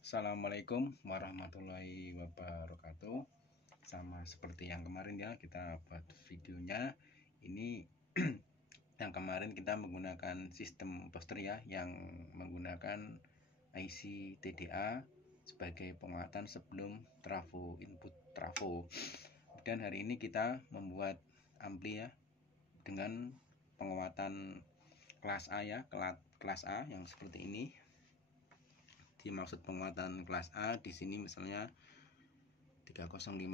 Assalamualaikum warahmatullahi wabarakatuh. Sama seperti yang kemarin ya, kita buat videonya. Ini yang kemarin kita menggunakan sistem booster ya, yang menggunakan IC TDA sebagai penguatan sebelum trafo, input trafo. Dan hari ini kita membuat ampli ya dengan penguatan kelas A ya, kelas A yang seperti ini. Dimaksud penguatan kelas A di sini misalnya 3055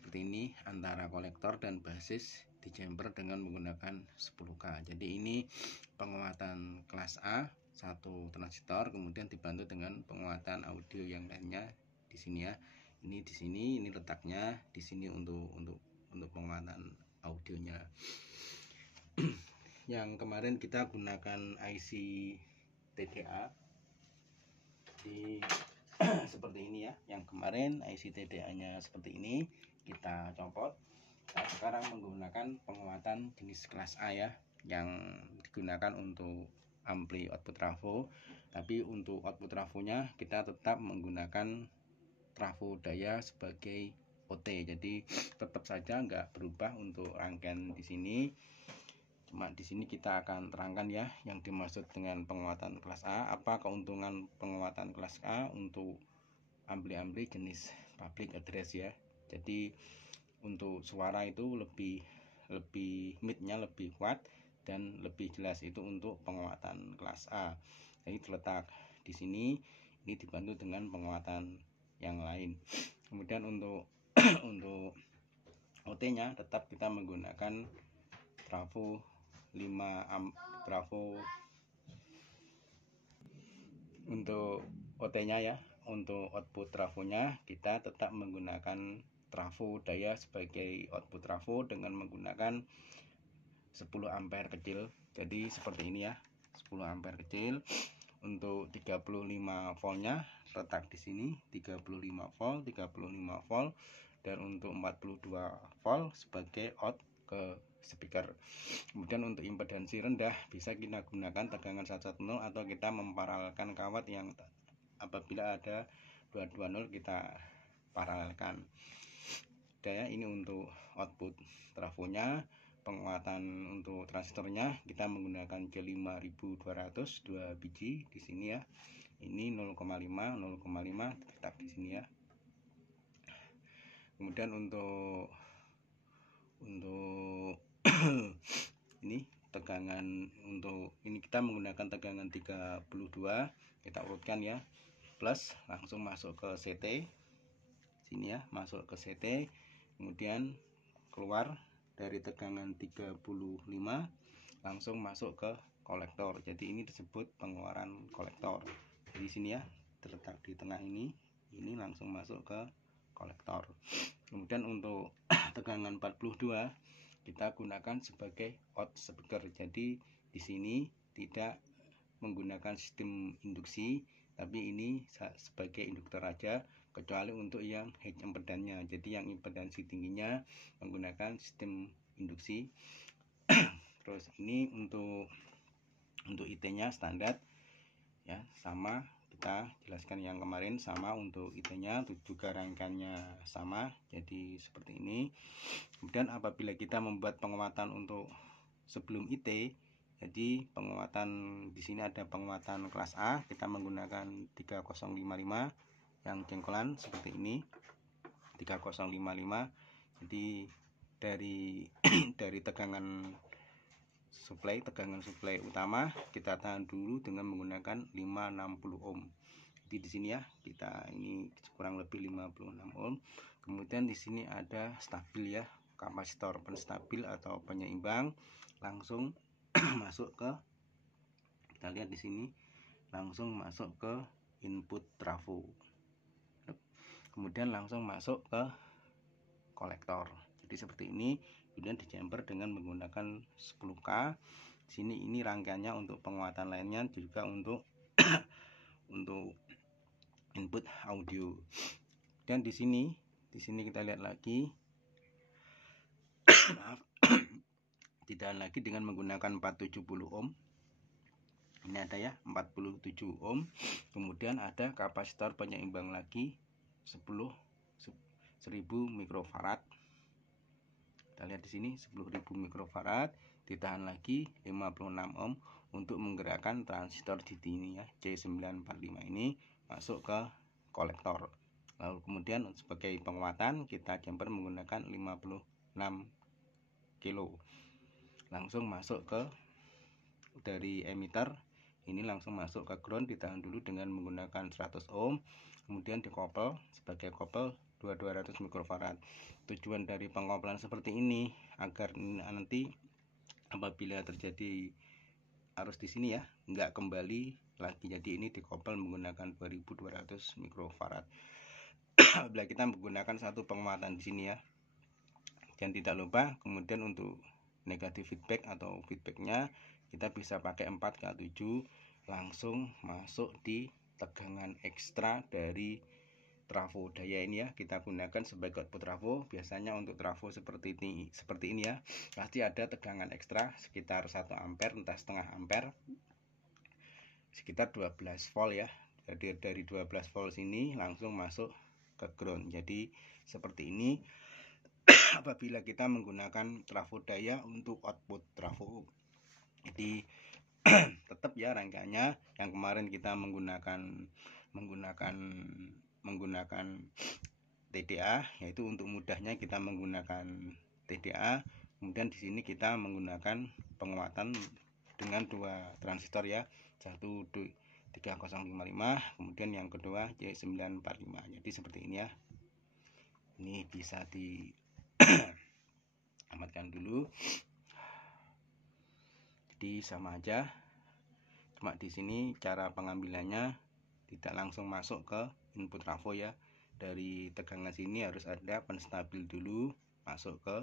seperti ini, antara kolektor dan basis di jumper dengan menggunakan 10K. Jadi ini penguatan kelas A, satu transistor, kemudian dibantu dengan penguatan audio yang lainnya di sini ya. Ini di sini, ini letaknya di sini untuk penguatan audionya. Yang kemarin kita gunakan IC TDA seperti ini ya. Yang kemarin IC TDA-nya seperti ini, kita copot. Nah, sekarang menggunakan penguatan jenis kelas A ya, yang digunakan untuk ampli output trafo. Tapi untuk output trafonya kita tetap menggunakan trafo daya sebagai OT. Jadi tetap saja nggak berubah untuk rangkaian di sini. Cuma di sini kita akan terangkan ya yang dimaksud dengan penguatan kelas A. Apa keuntungan penguatan kelas A untuk ampli-ampli jenis public address ya. Jadi untuk suara itu lebih mid-nya lebih kuat dan lebih jelas, itu untuk penguatan kelas A. Jadi terletak di sini, ini dibantu dengan penguatan yang lain. Kemudian untuk untuk OT-nya tetap kita menggunakan trafo 5 trafo untuk OT-nya ya. Untuk output trafonya kita tetap menggunakan trafo daya sebagai output trafo dengan menggunakan 10 ampere kecil. Jadi seperti ini ya, 10 ampere kecil. Untuk 35 voltnya letak di sini, 35 volt, dan untuk 42 volt sebagai out ke speaker. Kemudian untuk impedansi rendah bisa kita gunakan tegangan 110 atau kita memparalelkan kawat yang apabila ada 220 kita paralelkan. Daya ini untuk output trafonya. Penguatan untuk transistornya kita menggunakan J5200 2 biji di sini ya. Ini 0,5 tetap di sini ya. Kemudian untuk ini tegangan, untuk ini kita menggunakan tegangan 32, kita urutkan ya, plus langsung masuk ke CT sini ya, masuk ke CT, kemudian keluar dari tegangan 35 langsung masuk ke kolektor. Jadi ini disebut pengeluaran kolektor. Jadi sini ya, terletak di tengah ini langsung masuk ke kolektor. Kemudian untuk tegangan 42 kita gunakan sebagai out speaker. Jadi di sini tidak menggunakan sistem induksi, tapi ini sebagai induktor aja, kecuali untuk yang high impedannya. Jadi yang impedansi tingginya menggunakan sistem induksi. Terus ini untuk IT-nya standar ya, sama kita jelaskan yang kemarin, sama untuk IT-nya juga rangkaiannya sama, jadi seperti ini. Kemudian apabila kita membuat penguatan untuk sebelum IT, jadi penguatan di sini ada penguatan kelas A, kita menggunakan 3055 yang jengkolan seperti ini, 3055. Jadi dari tegangan suplai utama kita tahan dulu dengan menggunakan 560 ohm. Jadi di sini ya, kita ini kurang lebih 56 ohm. Kemudian di sini ada stabil ya, kapasitor penstabil atau penyeimbang, langsung masuk ke, kita lihat di sini, langsung masuk ke input trafo. Kemudian langsung masuk ke kolektor. Jadi seperti ini kemudian di jumper dengan menggunakan 10K. Sini ini rangkaiannya untuk penguatan lainnya juga untuk untuk input audio. Dan di sini kita lihat lagi maaf, ditahan lagi dengan menggunakan 470 ohm. Ini ada ya 47 ohm. Kemudian ada kapasitor penyeimbang lagi 1000 mikrofarad. Kita lihat di sini 10.000 mikrofarad, ditahan lagi 56 ohm untuk menggerakkan transistor di sini ya, C945 ini masuk ke kolektor. Lalu kemudian sebagai penguatan kita jumper menggunakan 56 kilo. Langsung masuk ke dari emitter ini, langsung masuk ke ground, ditahan dulu dengan menggunakan 100 ohm, kemudian dikopel sebagai kopel 200 mikrofarad. Tujuan dari pengkopelan seperti ini agar nanti apabila terjadi arus di sini ya nggak kembali lagi, jadi ini dikopel menggunakan 2200 mikrofarad. Apabila kita menggunakan satu penguatan di sini ya, dan tidak lupa kemudian untuk negatif feedback atau feedbacknya kita bisa pakai 4K7, langsung masuk di tegangan ekstra dari trafo daya ini ya, kita gunakan sebagai output trafo. Biasanya untuk trafo seperti ini ya, pasti ada tegangan ekstra sekitar 1 ampere entah setengah ampere, sekitar 12 volt ya. Jadi dari 12 volt ini langsung masuk ke ground. Jadi seperti ini apabila kita menggunakan trafo daya untuk output trafo. Jadi tetap ya rangkaiannya yang kemarin kita menggunakan TDA, yaitu untuk mudahnya kita menggunakan TDA. Kemudian di sini kita menggunakan penguatan dengan dua transistor ya, satu 3055, kemudian yang kedua C945. Jadi seperti ini ya. Ini bisa di amatkan dulu. Jadi sama aja, cuma di sini cara pengambilannya tidak langsung masuk ke input trafo ya. Dari tegangan sini harus ada penstabil dulu masuk ke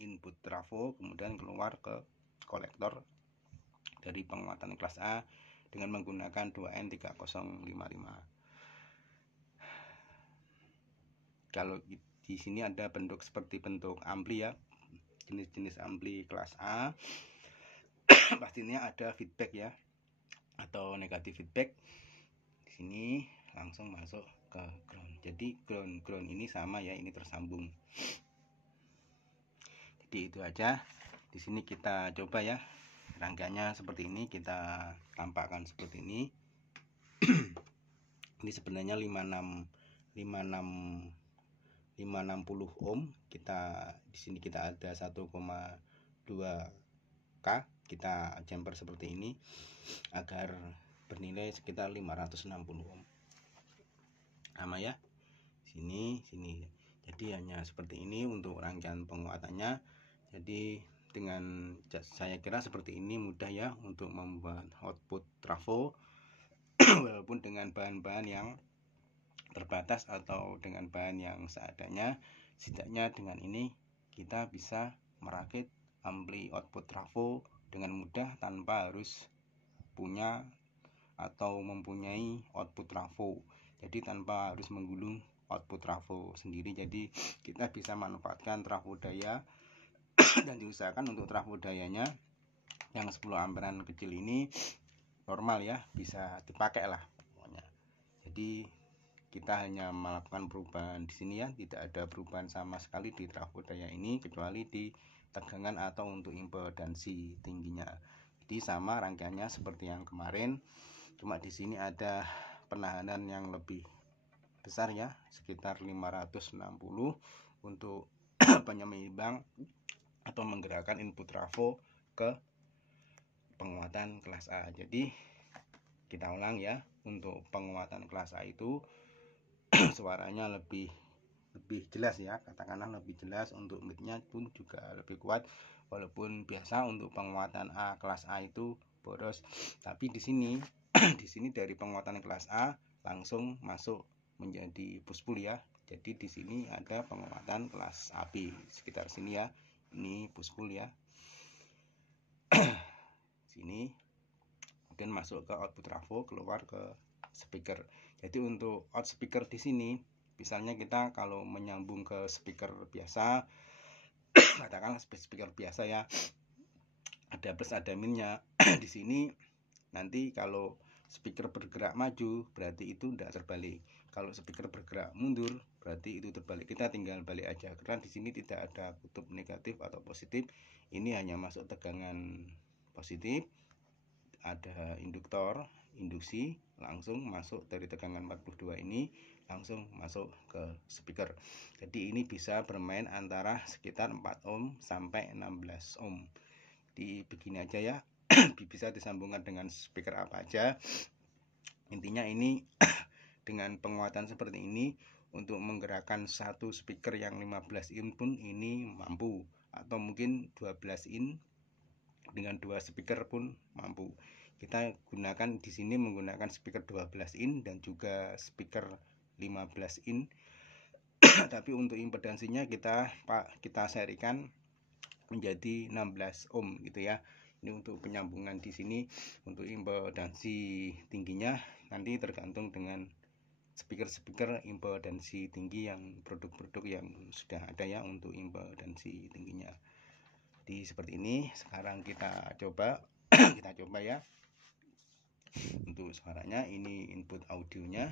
input trafo, kemudian keluar ke kolektor dari penguatan kelas A dengan menggunakan 2N3055. Kalau di sini ada bentuk seperti bentuk ampli ya, jenis-jenis ampli kelas A. Pastinya ada feedback ya atau negatif feedback. Di sini langsung masuk ke ground. Jadi ground ini sama ya, ini tersambung. Jadi itu aja. Di sini kita coba ya, rangkaiannya seperti ini, kita tampakkan seperti ini. Ini sebenarnya 560 ohm. Kita di sini kita ada 1,2K, kita jumper seperti ini agar bernilai sekitar 560 ohm. Sama ya. Sini. Jadi hanya seperti ini untuk rangkaian penguatannya. Jadi dengan saya kira seperti ini mudah ya untuk membuat output trafo walaupun dengan bahan-bahan yang terbatas atau dengan bahan yang seadanya. Setidaknya dengan ini kita bisa merakit ampli output trafo dengan mudah tanpa harus punya atau mempunyai output trafo. Jadi tanpa harus menggulung output trafo sendiri. Jadi kita bisa manfaatkan trafo daya dan diusahakan untuk trafo dayanya yang 10 amperan kecil ini normal ya, bisa dipakai lah pokoknya. Jadi kita hanya melakukan perubahan di sini ya, tidak ada perubahan sama sekali di trafo daya ini kecuali di tegangan atau untuk impedansi tingginya. Jadi sama rangkaiannya seperti yang kemarin, cuma di sini ada penahanan yang lebih besar ya, sekitar 560 untuk penyeimbang atau menggerakkan input trafo ke penguatan kelas A. Jadi kita ulang ya, untuk penguatan kelas A itu suaranya lebih jelas ya, katakanlah lebih jelas, untuk midnya pun juga lebih kuat. Walaupun biasa untuk penguatan A kelas A itu boros, tapi di sini di sini dari penguatan kelas A langsung masuk menjadi push pull ya. Jadi di sini ada penguatan kelas AB sekitar sini ya. Ini push pull ya. Sini kemudian masuk ke output trafo, keluar ke speaker. Jadi untuk out speaker di sini, misalnya kita kalau menyambung ke speaker biasa, katakanlah speaker biasa ya, ada plus ada minusnya. Di sini nanti kalau speaker bergerak maju berarti itu tidak terbalik. Kalau speaker bergerak mundur berarti itu terbalik. Kita tinggal balik aja karena di sini tidak ada kutub negatif atau positif. Ini hanya masuk tegangan positif, ada induktor, induksi, langsung masuk dari tegangan 42 ini langsung masuk ke speaker. Jadi ini bisa bermain antara sekitar 4 ohm sampai 16 ohm. Di begini aja ya. Bisa disambungkan dengan speaker apa aja. Intinya ini dengan penguatan seperti ini untuk menggerakkan satu speaker yang 15 in pun ini mampu, atau mungkin 12 in dengan 2 speaker pun mampu. Kita gunakan di sini menggunakan speaker 12 in dan juga speaker 15 in. Tapi untuk impedansinya kita serikan menjadi 16 ohm gitu ya. Ini untuk penyambungan di sini. Untuk impedansi tingginya nanti tergantung dengan speaker impedansi tinggi yang produk-produk yang sudah ada ya untuk impedansi tingginya. Jadi seperti ini. Sekarang kita coba kita coba ya. Untuk suaranya ini input audionya.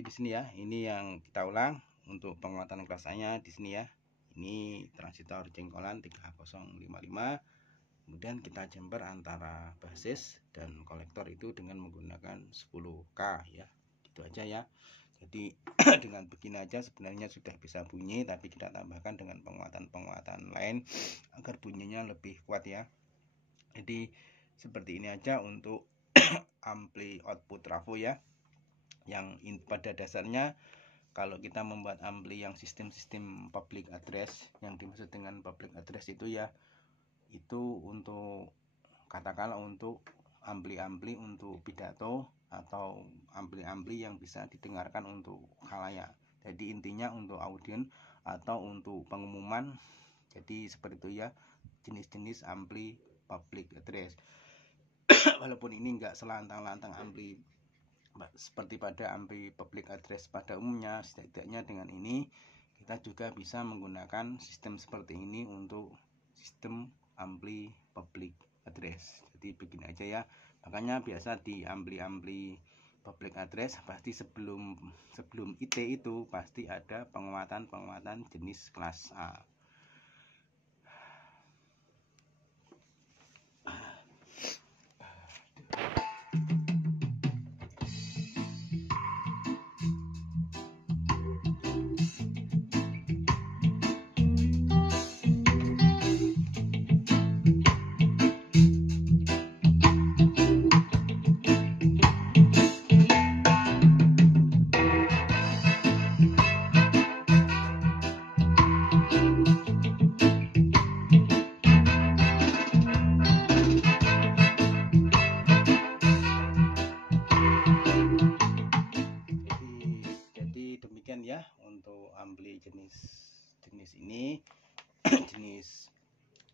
Di sini ya, ini yang kita ulang untuk penguatan kelas A-nya di sini ya. Ini transistor jengkolan 3055. Kemudian kita jumper antara basis dan kolektor itu dengan menggunakan 10K ya. Gitu aja ya. Jadi dengan begini aja sebenarnya sudah bisa bunyi, tapi kita tambahkan dengan penguatan-penguatan lain agar bunyinya lebih kuat ya. Jadi seperti ini aja untuk ampli output trafo ya. Yang pada dasarnya kalau kita membuat ampli yang sistem public address, yang dimaksud dengan public address itu ya, itu untuk katakanlah untuk ampli-ampli untuk pidato atau ampli-ampli yang bisa didengarkan untuk khalayak. Jadi intinya untuk audien atau untuk pengumuman. Jadi seperti itu ya, jenis-jenis ampli public address. Walaupun ini enggak selantang-lantang ampli seperti pada ampli public address pada umumnya, setidaknya dengan ini kita juga bisa menggunakan sistem seperti ini untuk sistem ampli public address. Jadi begini aja ya. Makanya biasa di ampli-ampli public address pasti sebelum IT itu pasti ada penguatan jenis kelas A. Ya untuk ampli jenis ini jenis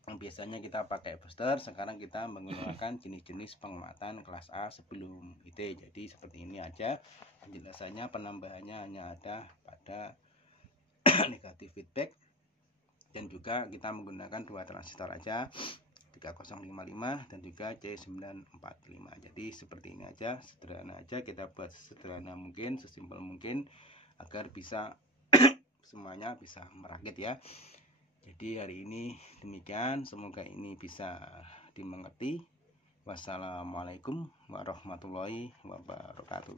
yang biasanya kita pakai booster, sekarang kita menggunakan jenis-jenis penguatan kelas A sebelum IT. Jadi seperti ini aja penjelasannya. Penambahannya hanya ada pada negatif feedback, dan juga kita menggunakan 2 transistor aja, 3055 dan juga C945. Jadi seperti ini aja, sederhana aja, kita buat sederhana mungkin, sesimpel mungkin agar bisa semuanya bisa merakit ya. Jadi hari ini demikian, semoga ini bisa dimengerti. Wassalamualaikum warahmatullahi wabarakatuh.